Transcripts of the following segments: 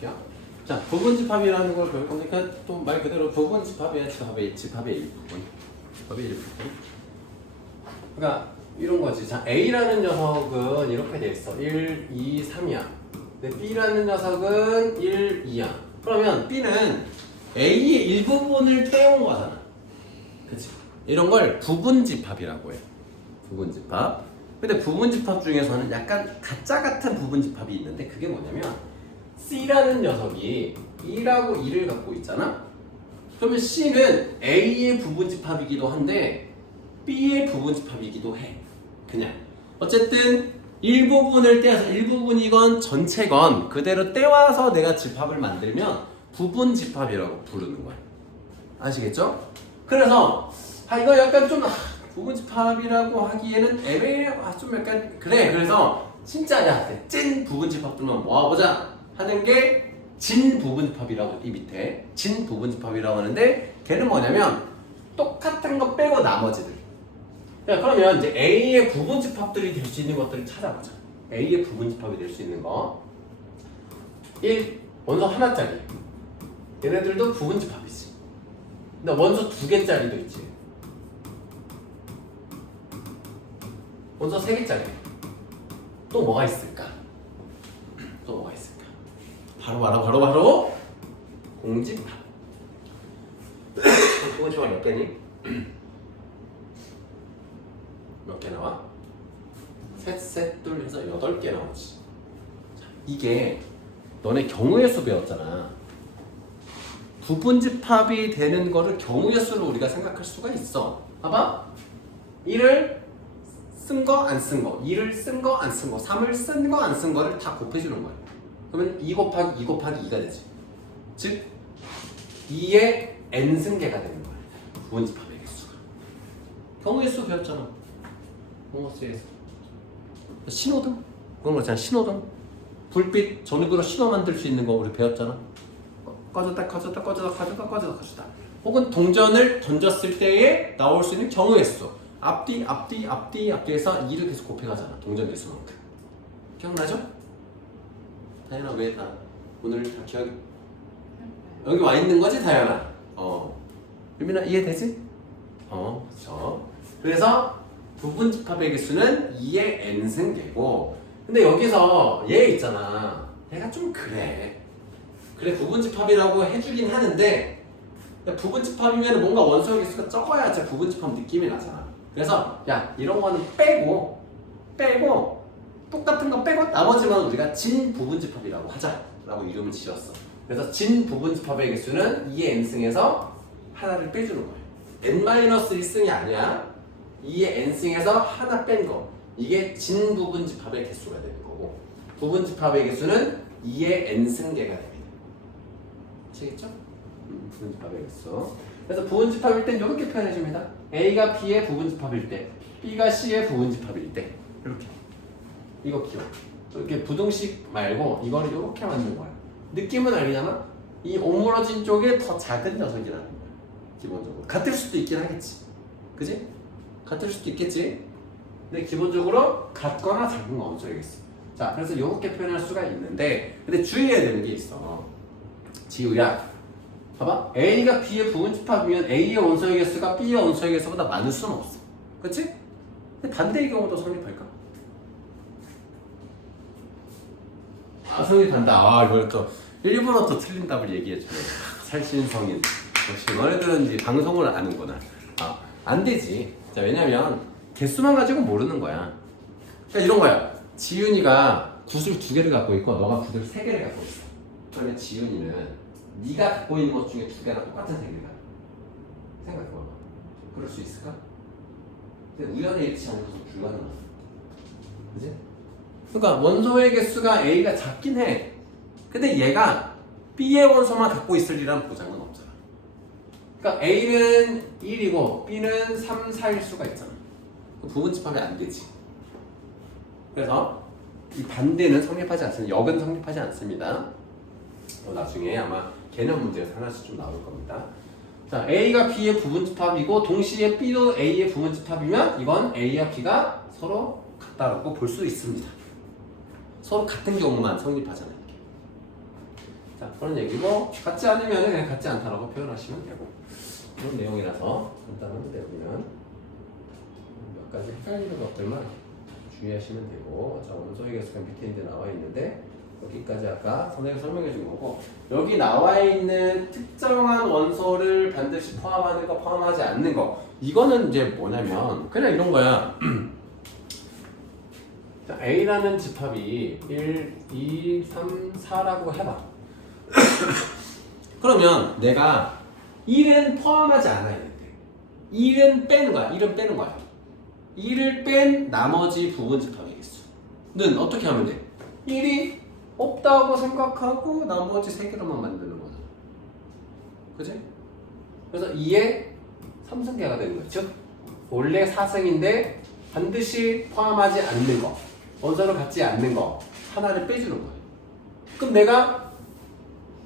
볼게요. 자, 부분집합이라는 걸 배울 거니까 또 말 그대로 부분집합이야. 집합의 일부분. 집합의 일부분. 그러니까 이런 거지. 자, A라는 녀석은 이렇게 돼 있어. 1, 2, 3이야. 근데 B라는 녀석은 1, 2야. 그러면 B는 A의 일부분을 떼온 거잖아. 그치? 이런 걸 부분집합이라고 해. 부분집합. 근데 부분집합 중에서는 약간 가짜 같은 부분집합이 있는데 그게 뭐냐면 C라는 녀석이 1하고 2를 갖고 있잖아? 그러면 C는 A의 부분집합이기도 한데 B의 부분집합이기도 해. 그냥 어쨌든 일부분을 떼어서 일부분이건 전체건 그대로 떼와서 내가 집합을 만들면 부분집합이라고 부르는 거야. 아시겠죠? 그래서 이거 약간 좀 부분집합이라고 하기에는 애매해. 좀 약간 그래. 그래서 진짜 찐 부분집합들만 모아보자 하는 게 진 부분집합이라고 이 밑에 진 부분집합이라고 하는데 걔는 뭐냐면 똑같은 거 빼고 나머지들. 자, 그러면 이제 A의 부분집합들이 될 수 있는 것들을 찾아보자. A의 부분집합이 될 수 있는 거 1. 원소 하나짜리. 얘네들도 부분집합이지. 근데 원소 2개짜리도 있지. 원소 3개짜리. 또 뭐가 있을까? 또 뭐가 있을까? 바로 공집합. 공집합 몇 개니? 몇 개 나와? 셋, 둘 해서 8개 나오지. 자, 이게 너네 경우의 수 배웠잖아. 부분집합이 되는 거를 경우의 수로 우리가 생각할 수가 있어. 봐봐. 1을 쓴 거, 안 쓴 거, 2를 쓴 거, 안 쓴 거, 3을 쓴 거, 안 쓴 거를 다 곱해주는 거야. 그러면 2 곱하기 2 곱하기 2가 되지. 즉 2의 n승계가 되는 거야. 부분집합의 개수가. 경우의 수 배웠잖아. 공어수에서 신호등 그런 거 있잖아. 신호등 불빛 전극으로 신호 만들 수 있는 거 우리 배웠잖아. 꺼졌다 혹은 동전을 던졌을 때에 나올 수 있는 경우의 수 앞뒤에서 2를 계속 곱해가잖아. 동전 개수만큼. 기억나죠? 다현아 왜 다 오늘 다 기억이 여기 와 있는 거지 다현아? 유민아 이해되지? 그렇죠. 그래서 부분집합의 개수는 2의 n승계고 근데 여기서 얘 있잖아. 얘가 좀 그래 부분집합이라고 해주긴 하는데 부분집합이면 뭔가 원소의 개수가 적어야지 부분집합 느낌이 나잖아. 그래서 이런 거는 빼고 똑같은 거 빼고 나머지만 우리가 진 부분집합이라고 하자라고 이름을 지었어. 그래서 진 부분집합의 개수는 2의 n승에서 하나를 빼주는 거야. n-1승이 아니야. 2의 n승에서 하나 뺀 거. 이게 진 부분집합의 개수가 되는 거고 부분집합의 개수는 2의 n승계가 됩니다. 아시겠죠? 부분집합의 개수. 그래서 부분집합일 땐 이렇게 표현해줍니다. A가 B의 부분집합일 때 B가 C의 부분집합일 때 이렇게. 이거 기억. 이렇게 부등식 말고 이거를 이렇게 만든 거야. 느낌은 알잖아? 이 오므러진 쪽에 더 작은 녀석이라는 거야. 기본적으로. 같을 수도 있긴 하겠지. 그지? 같을 수도 있겠지. 근데 기본적으로 같거나 작은 거 엄청나겠어. 자, 그래서 이렇게 표현할 수가 있는데 근데 주의해야 되는 게 있어. 지우야. 봐봐. A가 B의 부분집합이면 A의 원소의 개수가 B의 원소의 개수보다 많을 수는 없어. 그치? 근데 반대의 경우도 성립할까? 성립한다. 이걸 또 일부러 또 틀린 답을 얘기해주네. 살신성인. 역시 너네들은 이제 방송을 아는구나. 안 되지. 자, 왜냐면 개수만 가지고 모르는 거야. 그러니까 이런 거야. 지윤이가 구슬 2개를 갖고 있고 너가 구슬 3개를 갖고 있어. 그러면 지윤이는 네가 갖고 있는 것 중에 2개나 똑같은 색을 갖고 생각해봐. 그럴 수 있을까? 근데 우연히 일치 않는 것은 불가능하다. 그치? 그러니까 원소의 개수가 A가 작긴 해. 근데 얘가 B의 원소만 갖고 있으리란 보장은 없잖아. 그러니까 A는 1이고 B는 3, 4일 수가 있잖아. 부분집합이 안 되지. 그래서 이 반대는 성립하지 않습니다. 역은 성립하지 않습니다. 나중에 아마 개념 문제에서 하나씩 좀 나올 겁니다. 자, A가 B의 부분집합이고 동시에 B도 A의 부분집합이면 이건 A와 B가 서로 같다라고 볼 수 있습니다. 서로 같은 경우만 성립하잖아요. 자, 그런 얘기고 같지 않으면 그냥 같지 않다라고 표현하시면 되고 그런 내용이라서 간단한 거 배우면 몇 가지 헷갈리는 것들만 주의하시면 되고 자, 원소의 개수가 밑에 이제 나와 있는데 여기까지 아까 선생님이 설명해 준 거고 여기 나와 있는 특정한 원소를 반드시 포함하는 거 포함하지 않는 거 이거는 이제 뭐냐면 그냥 이런 거야. 자, A라는 집합이 1, 2, 3, 4라고 해봐. 그러면 내가 1은 포함하지 않아야 돼. 1은 빼는 거야. 1은 빼는 거야. 1을 뺀 나머지 부분 집합의 개수는 어떻게 하면 돼? 1이 없다고 생각하고 나머지 3개로만 만드는 거잖아. 그치? 그래서 2의 3승계가 되는 거야. 즉 원래 4승인데 반드시 포함하지 않는 거 원소를 갖지 않는 거 하나를 빼주는 거예요. 그럼 내가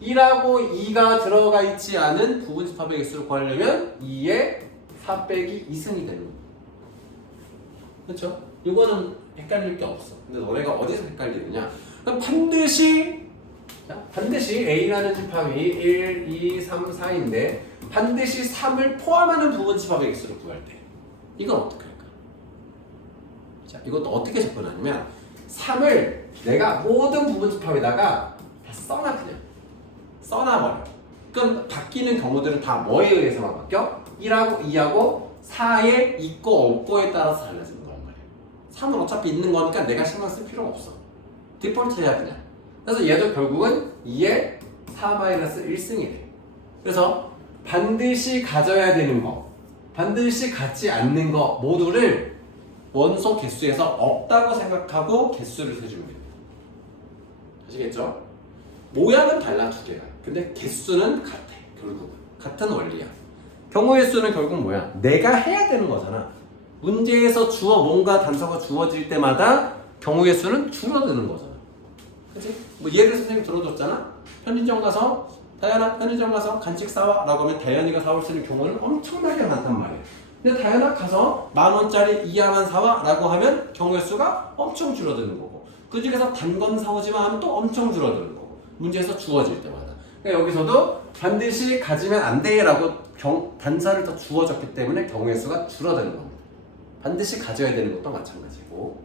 1하고 2가 들어가 있지 않은 부분 집합의 개수를 구하려면 2의 4 빼기 2승이 되는 거예요. 그렇죠? 이거는 헷갈릴 게 없어. 근데 너네가 어디서 헷갈리느냐? 그럼 반드시 A라는 집합이 1, 2, 3, 4인데 반드시 3을 포함하는 부분 집합의 개수를 구할 때 이건 어떻게 할까? 자, 이것도 어떻게 접근하냐면 3을 내가 모든 부분 집합에다가 다 써놔 그냥 써놔버려. 그럼 바뀌는 경우들은 다 뭐에 의해서만 바뀌어? 1하고 2하고 4에 있고 없고에 따라서 달라지는 거란 말이야. 3은 어차피 있는 거니까 내가 신경 쓸 필요가 없어. 디폴트해야 그냥. 그래서 얘도 결국은 2에 4-1승이 돼. 그래서 반드시 가져야 되는 거, 반드시 갖지 않는 거 모두를 원소 개수에서 없다고 생각하고 개수를 세주면 돼요. 아시겠죠? 모양은 달라 두 개가. 근데 개수는 같아. 결국은 같은 원리야. 경우의 수는 결국 뭐야? 내가 해야 되는 거잖아. 문제에서 뭔가 단서가 주어질 때마다 경우의 수는 줄어드는 거잖아. 그치? 뭐 예를 선생님이 들어줬잖아. 편의점 가서 다현아 편의점 가서 간식 사와 라고 하면 다현이가 사올 수 있는 경우는 엄청나게 많단 말이야. 근데 다현아 가서 10,000원짜리 이하만 사와 라고 하면 경우의 수가 엄청 줄어드는 거고 그 중에서 단 건 사오지만 하면 또 엄청 줄어드는 거고 문제에서 주어질 때마다. 그러니까 여기서도 반드시 가지면 안 돼 라고 단서를 더 주어졌기 때문에 경우의 수가 줄어드는 겁니다. 반드시 가져야 되는 것도 마찬가지고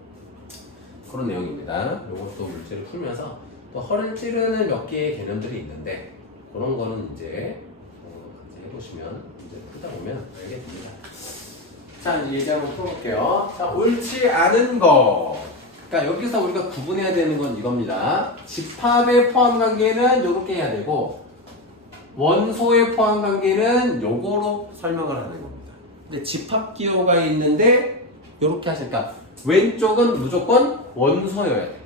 그런 내용입니다. 이것도 문제를 풀면서 또 허를 찌르는 몇 개의 개념들이 있는데 그런 거는 이제 해보시면 문제 풀다 보면 알게 됩니다. 자 이제 예제 한번 풀어볼게요. 자 옳지 않은 거. 그러니까 여기서 우리가 구분해야 되는 건 이겁니다. 집합의 포함 관계는 이렇게 해야 되고 원소의 포함 관계는 요거로 설명을 하는 겁니다. 근데 집합 기호가 있는데 이렇게 하실까? 왼쪽은 무조건 원소여야 돼.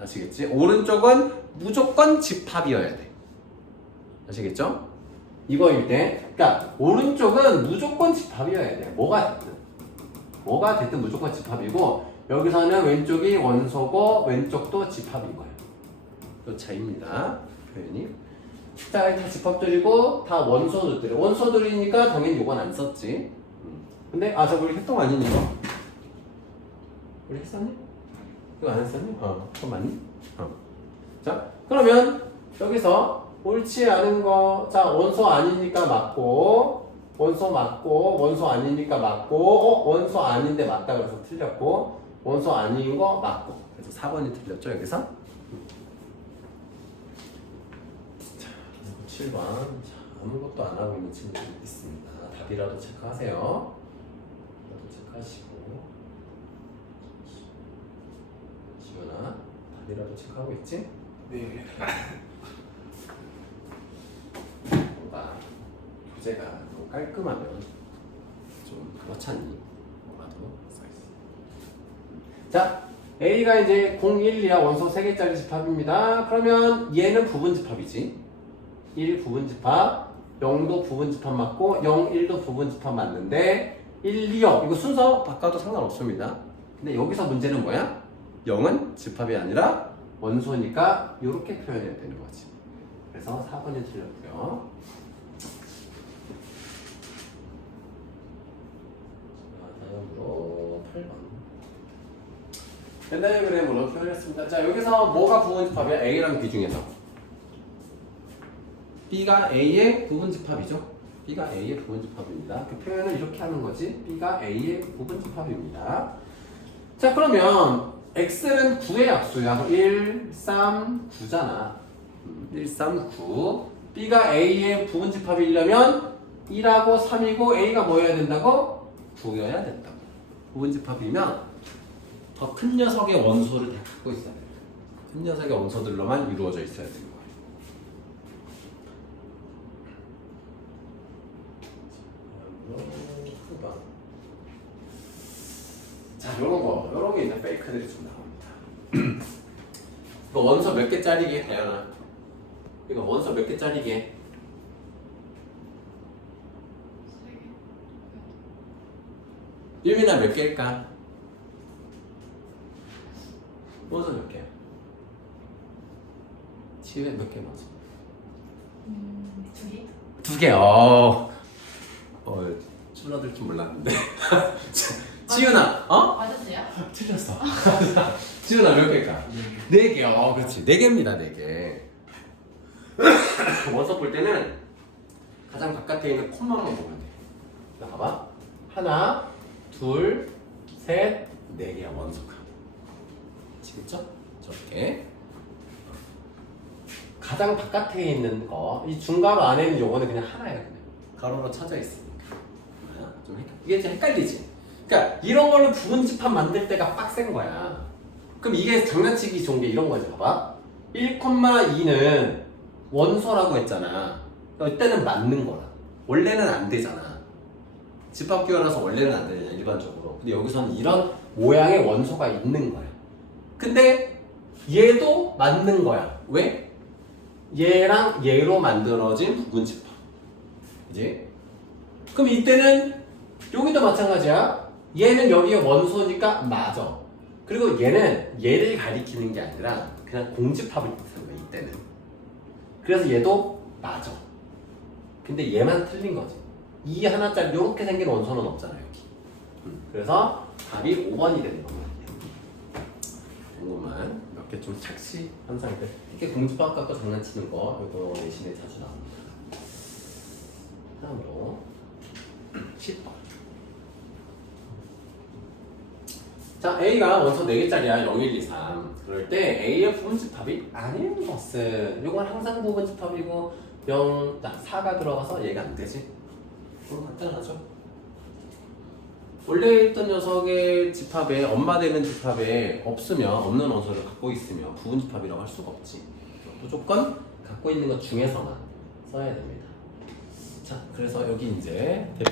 아시겠지? 오른쪽은 무조건 집합이어야 돼. 아시겠죠? 이거일 때, 그러니까 오른쪽은 무조건 집합이어야 돼. 뭐가 됐든 무조건 집합이고 여기서는 왼쪽이 원소고 왼쪽도 집합인 거예요. 그 차이입니다. 표현이. 자, 다 집합들이고 다 원소들이래. 원소들이니까 당연히 이건 안 썼지. 근데 저거 우리 했던 거 아니니 이거? 우리 했었니? 이거 안 했었니? 그거 맞니? 자, 그러면 여기서 옳지 않은 거, 자 원소 아니니까 맞고 원소 맞고 원소 아니니까 맞고 원소 아닌데 맞다 그래서 틀렸고 원소 아닌 거 맞고 그래서 4번이 틀렸죠 여기서? 자, 7번 아무것도 안 하고 있는 친구들이 있습니다. 답이라도 체크하세요. 답도 체크하시고 지훈아 답이라도 체크하고 있지? 네. 뭔가 교재가 너무 깔끔하면 좀 그렇잖니? 뭐라도 써있어. 자, A가 이제 0, 1, 2야 원소 3개짜리 집합입니다. 그러면 얘는 부분 집합이지. 1 부분 집합, 0도 부분 집합 맞고 0, 1도 부분 집합 맞는데 1, 2, 0 이거 순서 바꿔도 상관없습니다. 근데 여기서 문제는 뭐야? 0은 집합이 아니라 원소니까 이렇게 표현해야 되는 거지. 그래서 4번이 틀렸고요. 다음으로 8번. 벤 다이어그램으로 표현했습니다. 자, 여기서 뭐가 부분 집합이야? A랑 B 중에서. B가 A의 부분집합이죠. B가 A의 부분집합입니다. 그 표현을 이렇게 하는 거지. B가 A의 부분집합입니다. 자, 그러면 X는 9의 약수야. 1, 3, 9잖아. 1, 3, 9. B가 A의 부분집합이려면 1하고 3이고 A가 뭐여야 된다고? 9여야 된다고. 부분집합이면 더 큰 녀석의 원소를 다 갖고 있어야 돼요. 큰 녀석의 원소들로만 이루어져 있어야 되는 거예요. 자, 요런 게 있는 페이크들이 좀 나옵니다. 이거 원소 몇 개짜리게, 다현아? 이거 원소 몇 개짜리게? 1미나 몇 개일까? 원소 몇 개야? 지우에 몇 개 맞아? 2개? 2개. 줄어들 줄 몰랐는데. 지윤아, 맞았어요? 틀렸어. 지윤아 몇 개일까? 4개. 그렇지. 4개입니다. 4개. 원소 볼 때는 가장 바깥에 있는 콤마만 보면 돼. 자, 봐봐. 하나, 둘, 셋, 4개야 원소가. 지겠죠? 저렇게. 가장 바깥에 있는 거, 이 중괄호 안에 있는 요거는 그냥 하나예요. 그냥 가로로 쳐져 있으니까. 이게 좀 헷갈리지? 그러니까 이런 걸로 부분집합 만들 때가 빡센 거야. 그럼 이게 장난치기 좋은 게 이런 거지. 봐봐. 1,2는 원소라고 했잖아. 이때는 맞는 거라. 원래는 안 되잖아. 집합기호라서 원래는 안 되잖아, 일반적으로. 근데 여기서는 이런 모양의 원소가 있는 거야. 근데 얘도 맞는 거야. 왜? 얘랑 얘로 만들어진 부분집합. 그지? 그럼 이때는 여기도 마찬가지야. 얘는 여기에 원소니까 맞아. 그리고 얘는 얘를 가리키는 게 아니라 그냥 공집합을 뜻하는 거야, 이때는. 그래서 얘도 맞아. 근데 얘만 틀린 거지. 이 하나짜리 이렇게 생긴 원소는 없잖아, 여기. 그래서 답이 5번이 되는 거야. 이것만 몇 개 좀 착시한 상태. 이렇게 공집합 갖고 장난치는 거, 이거 내신에 자주 나옵니다. 다음으로 10번. 자, A가 원소 4개짜리야. 0, 1, 2, 3. 그럴 때 A의 부분집합이 아닌 것은 이건 항상 부분집합이고 0, 4가 들어가서 얘가 안 되지. 그럼 간단하죠. 원래 있던 녀석의 집합에 엄마 되는 집합에 없으면 없는 원소를 갖고 있으면 부분집합이라고 할 수가 없지. 무조건 갖고 있는 것 중에서만 써야 됩니다. 자, 그래서 여기 이제 대표